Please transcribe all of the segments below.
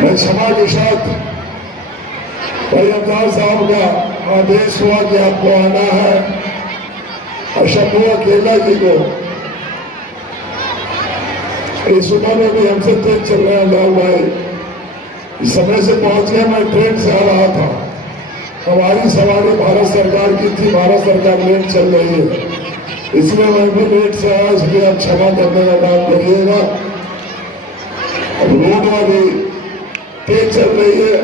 मैं क्षमा के साथ भाई अवतार साहब का आदेश हुआ कि आपको आना है और शंभू अकेला जी को इस उम्र में भी हमसे तेज चल रहे हैं लाल भाई समय से पहुंच गए। मैं ट्रेन से आ रहा था, हमारी सवारी भारत सरकार की थी, भारत सरकार लेट चल रही है इसलिए मैं भी लेट से आया, इसलिए आप क्षमा करने का काम करिएगा। अब रोड वाली तेज चल रही है,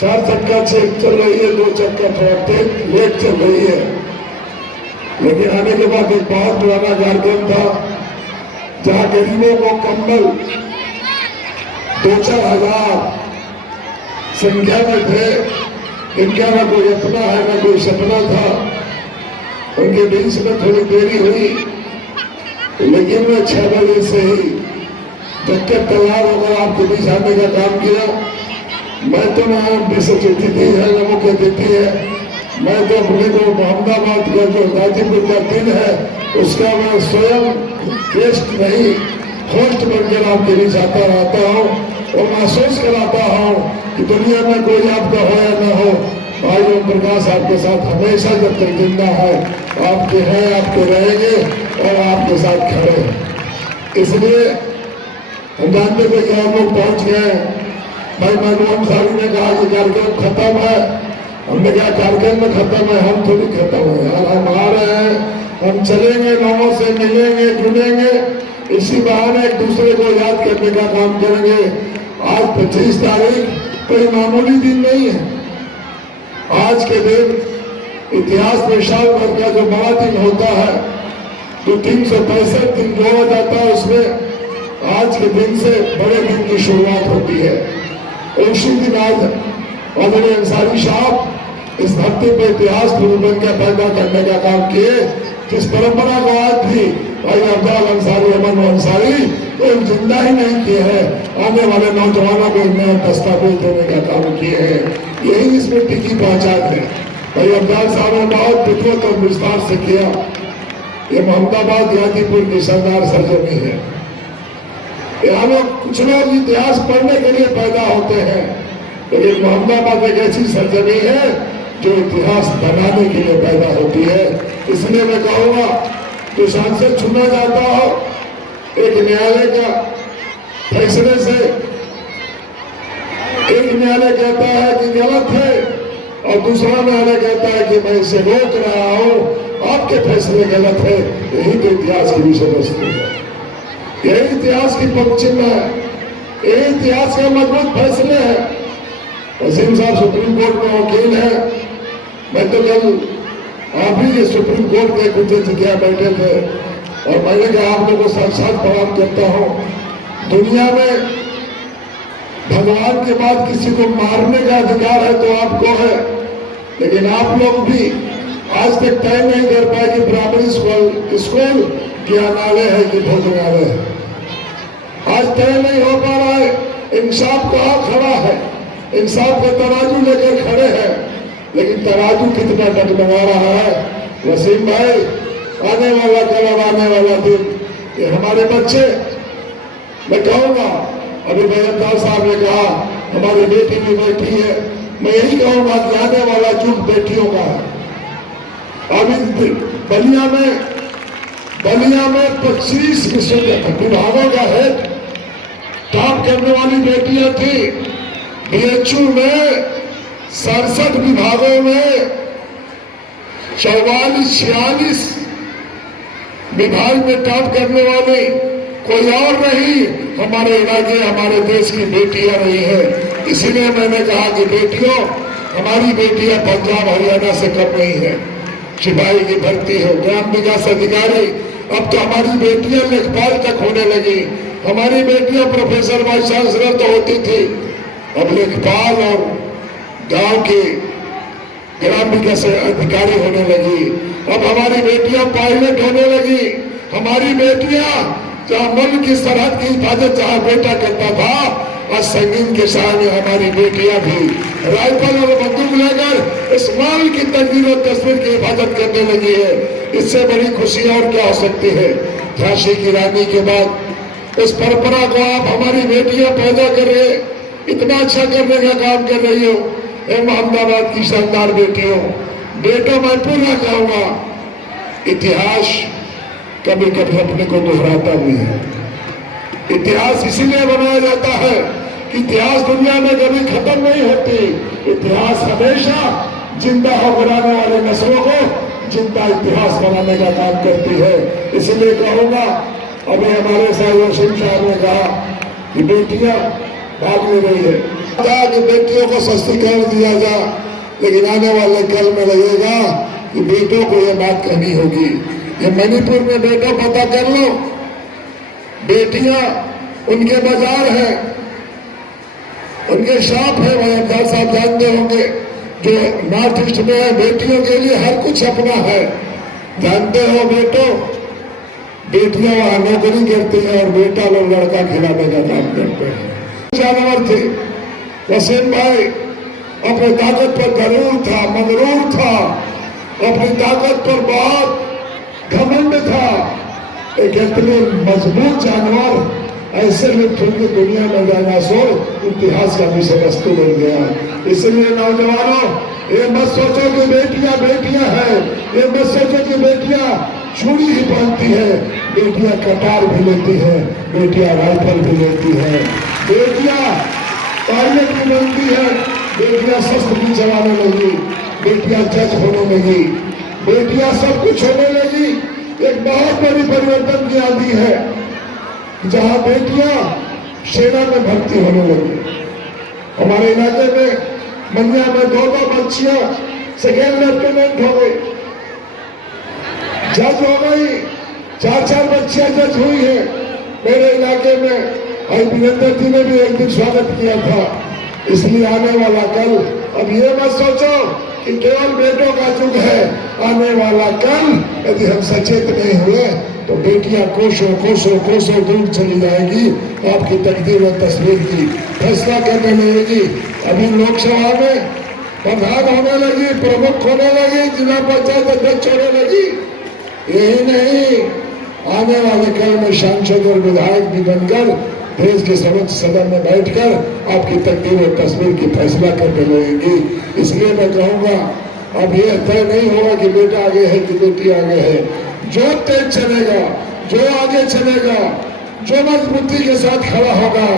4 चक्का चल रही है, 2 चक्का थोड़ा तेज लेट चल रही है। लेकिन आने के बाद एक बहुत पुराना कार्यक्रम था जहां गरीबों को कंबल 2-4 हजार संख्या में थे, इनका ना कोई अपना है ना कोई सपना था। उनके बीच में थोड़ी देरी हुई, लेकिन मैं 6 बजे से ही जब तक तैयार होकर आपके बीच आने का काम किया। मैं तो चिट्ठी दी है, मुख्य अतिथि है, मैं तो अपने को अहमदाबाद का जो गाजीपुर का दिन है उसका मैं स्वयं गेस्ट नहीं होस्ट बनकर आपके बीच आता रहता हूँ और महसूस कराता हूँ कि दुनिया में कोई आपका हो या न हो, भाई ओम प्रकाश आपके साथ हमेशा जब तक जिंदा है आपके हैं, आपके रहेंगे और आपके साथ खड़े हैं। इसलिए हम जानते थे कि हम लोग पहुंच गए। भाई मनमोहन साहब ने कहा कि कार्यक्रम खत्म है, हमने कहा कार्यक्रम में खत्म है, हम थोड़ी खत्म है यार, हम आ रहे हैं, हम चलेंगे, लोगों से मिलेंगे, जुड़ेंगे, इसी बहाने एक दूसरे को याद करने का काम करेंगे। आज 25 तारीख कोई मामूली दिन नहीं है। आज के दिन इतिहास में साल भर का जो बड़ा दिन होता है, जो 365 दिन जोड़ा जाता है, उसमें आज के दिन से बड़े दिन की शुरुआत होती है। उसी दिन आज आदरणीय अंसारी साहब इस धरती पर इतिहास बनकर पैदा करने का काम किए। जिस परंपरा को आज भी भाई अब्दुल अंसारी, अमन अंसारी तो जिंदा ही नहीं किए हैं, आने वाले नौजवानों को नया दस्तावेज देने का काम किए हैं। यही इस मिट्टी की पहचान है। भाई अब्दुल साहब ने बहुत विद्वत और विस्तार से किया। ये मोहम्मदाबाद गाजीपुर की शानदार सरजमी है। यहाँ लोग कुछ लोग इतिहास पढ़ने के लिए पैदा होते हैं, लेकिन मोहम्मदाबाद एक ऐसी सरजमी है जो इतिहास बनाने के लिए पैदा होती है। इसलिए मैं कहूँगा जो सांसद चुना जाता हो, एक न्यायालय का फैसले से, एक न्यायालय कहता है कि गलत है और दूसरा न्यायालय कहता है कि मैं इसे रोक रहा हूँ, आपके फैसले गलत है। यही तो इतिहास की विषय वस्तु है, यही इतिहास की पक्षिम है, यही इतिहास के मजबूत फैसले हैं। वसीम साहब सुप्रीम कोर्ट में वकील है, मैं तो कल आप ही के सुप्रीम कोर्ट के कुछ जगह बैठे थे और मैंने कहा आप लोगों को साक्षात प्रणाम करता हूँ। दुनिया में भगवान के बाद किसी को मारने का अधिकार है तो आपको है, लेकिन आप लोग भी आज तक तय नहीं कर पाए कि प्राइमरी स्कूल ज्ञानालय है कि भोजनालय है। आज तय नहीं हो पा रहा है। इंसाफ कहाँ खड़ा है, इंसाफ का तराजू लेकर खड़े हैं, लेकिन तराजू कितना डगमगा रहा है। वसीम भाई, आने वाला कल और आने वाला दिन, ये हमारे बच्चे, मैं कहूँगा अभी बैरमदार साहब ने कहा हमारी बेटी भी बैठी है, मैं यही कहूँगा कि आने वाला युग बेटियों का है। अभी बलिया में 25 विभागों का हेड काम करने वाली बेटियां थी। बीएचयू में 67 विभागों में 44-46 विभाग में काम करने वाली कोई और नहीं, हमारे इलाके, हमारे देश की बेटियां रही है। इसीलिए मैंने कहा कि बेटियों, हमारी बेटियां पंजाब हरियाणा से कम नहीं है। सिपाही की भर्ती हो, ग्राम विकास अधिकारी, अब तो हमारी बेटियां लेखपाल तक होने लगी। हमारी बेटियां प्रोफेसर, वाइस चांसलर तो होती थी, अब लेखपाल और गांव के ग्राम विकास अधिकारी होने लगी। अब हमारी बेटियां पायलट होने लगी। हमारी बेटियां जहाँ मुल्क की सरहद की हिफाजत जहाँ बेटा करता था, आज संगीन के सामने हमारी बेटियां भी राइफल और बंदूक लेकर इस मुल्क की तकदीर और तस्वीर की हिफाजत करने लगी है। इससे बड़ी खुशी और क्या हो सकती है। झांसी की रानी के बाद इस परंपरा को आप हमारी बेटियां पैदा कर रहे, इतना अच्छा करने का काम कर रही हो। मोहम्मदाबाद की शानदार बेटियों, बेटों मैं पूरा कहूंगा, इतिहास कभी कभी अपने को दोहराता भी है। इतिहास इसीलिए बनाया जाता है कि इतिहास दुनिया में कभी खत्म नहीं होती। इतिहास हमेशा जिंदा हो बनाने वाले नस्लों को जिंदा इतिहास बनाने का काम करती है। इसलिए कहूंगा, अभी हमारे साहब ने कहा कि बेटियां भाग ले रही है, कि बेटियों को सशक्तिकरण दिया जा, लेकिन आने वाले कल में लगेगा कि बेटों को यह बात कहनी होगी। ये मणिपुर में बेटों पता कर लो, बेटियां उनके बाजार हैं, उनके शॉप है। भाई अब्दाल साहब जानते होंगे, जो नॉर्थ ईस्ट में है, बेटियों के लिए हर कुछ अपना है। जानते हो बेटो, बेटियां वहां नौकरी करती हैं और बेटा लोग लड़का खिलाने का काम करते हैं। जानवर थे। वसीम भाई अपनी ताकत पर गरूर था, मगरूर था, अपनी ताकत पर बहुत घमंड था। एक इतने मजबूत जानवर, ऐसे लोग की दुनिया में डायनासोर इतिहास का विषय वस्तु बन गया। इसलिए नौजवानों, ये मत सोचो कि बेटियां बेटियां हैं, ये मत सोचो कि बेटियां छुरी ही पहनती है। बेटियां कटार भी लेती है, बेटियां राइफल भी लेती है, बेटियां पायलट भी बनती है, बेटियां शस्त्र भी चलाने लगी, बेटियां जज होने लगी, बेटियां सब कुछ होने लगी। एक बहुत बड़ी परिवर्तन की आदि है, जहां बेटियां सेना में भर्ती होने लगी। हमारे इलाके में मनिया में 2 बच्चियां सेकेंड लेफ्टिनेंट हो गई, जज हो गई, 4 बच्चियां जज हुई है। मेरे इलाके में भाई वीरेंद्र जी ने भी एक दिन स्वागत किया था। इसलिए आने वाला कल, अब ये मत सोचो कि केवल बेटों का युग है। आने वाला कल यदि हम सचेत नहीं हुए तो बेटियां कोसों कोसों कोसों दूर चली जाएगी, आपकी तकदीर और तस्वीर की फैसला करने लगेगी। अभी लोकसभा में प्रधान होने लगी, प्रमुख होने लगी, जिला पंचायत अध्यक्ष होने लगी। यही नहीं, आने वाले कल में सांसद और विधायक भी बनकर देश के सर्वोच्च सदन में बैठकर आपकी तकदीर और तस्वीर की फैसला करने लगेंगी। इसलिए मैं कहूंगा, अब ये तय नहीं होगा कि बेटा आगे है कि बेटी आगे है। जो तेज चलेगा, जो आगे चलेगा, जो मजबूती के साथ खड़ा होगा,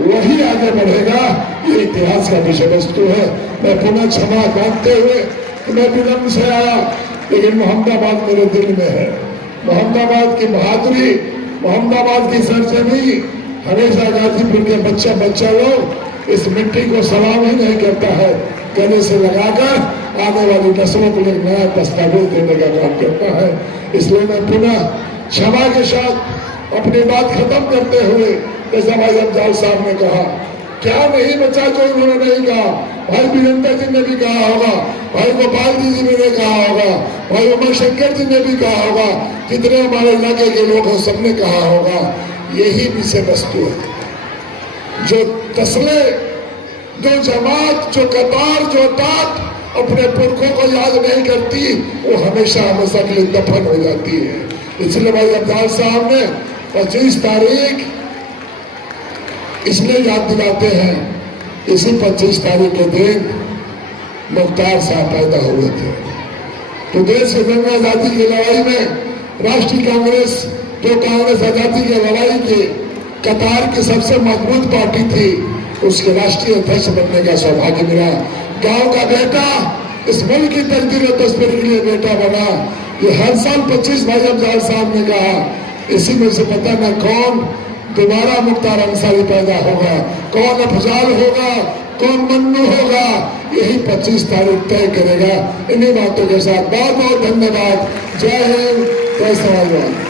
वही आगे बढ़ेगा। ये इतिहास का विषय वस्तु है। मैं पुनः क्षमा मांगते हुए कि मैं विलंब से आया, लेकिन मोहम्मदाबाद मेरे दिल में है। मोहम्मदाबाद की बहादुरी, मोहम्मदाबाद की सरजमी, हमेशा गाजीपुर के बच्चा लोग इस मिट्टी को सलाम ही नहीं करता है, गले से लगाकर आने वाली नस्लों को एक नया दस्तावेज देने का काम करता है। इसलिए मैं पुनः क्षमा के साथ अपनी बात खत्म करते हुए, जैसा भाई अब्दाल साहब ने कहा, क्या नहीं बचा जो उन्होंने नहीं कहा। भाई वीरेंद्र जी ने भी कहा होगा, भाई गोपाल जी ने भी कहा होगा, भाई उमा शंकर जी ने भी कहा होगा, जितने हमारे इलाके के लोग हैं सबने कहा होगा। यही विषय वस्तु है। जो तस्ले, जो जमात, जो कतार, जो तात अपने पुरखों को याद नहीं करती, वो हमेशा हमेशा के लिए दफन हो जाती है। इसलिए भाई अब्दाल साहब ने 25 तारीख इसलिए याद दिलाते हैं, इसी 25 तारीख के दिन मुख्तार साहब पैदा हुए थे। तो देश के जंग आजादी की लड़ाई में राष्ट्रीय कांग्रेस, जो कांग्रेस आजादी की लड़ाई के कतार की सबसे मजबूत पार्टी थी, उसके राष्ट्रीय अध्यक्ष बनने का सौभाग्य मिला। गांव का बेटा इस मुल्क की तकदीर और तस्वीर के लिए बेटा बना। ये हर साल 25 भाई अब्दाल साहब ने कहा, इसी में से पता न कौन दोबारा मुख्तार अंसारी पैदा होगा, कौन अफजाल होगा, कौन मन्नू होगा, यही 25 तारीख तय करेगा। इन्हीं बातों के साथ बहुत बहुत धन्यवाद। जय हिंद, जय समाजवाद।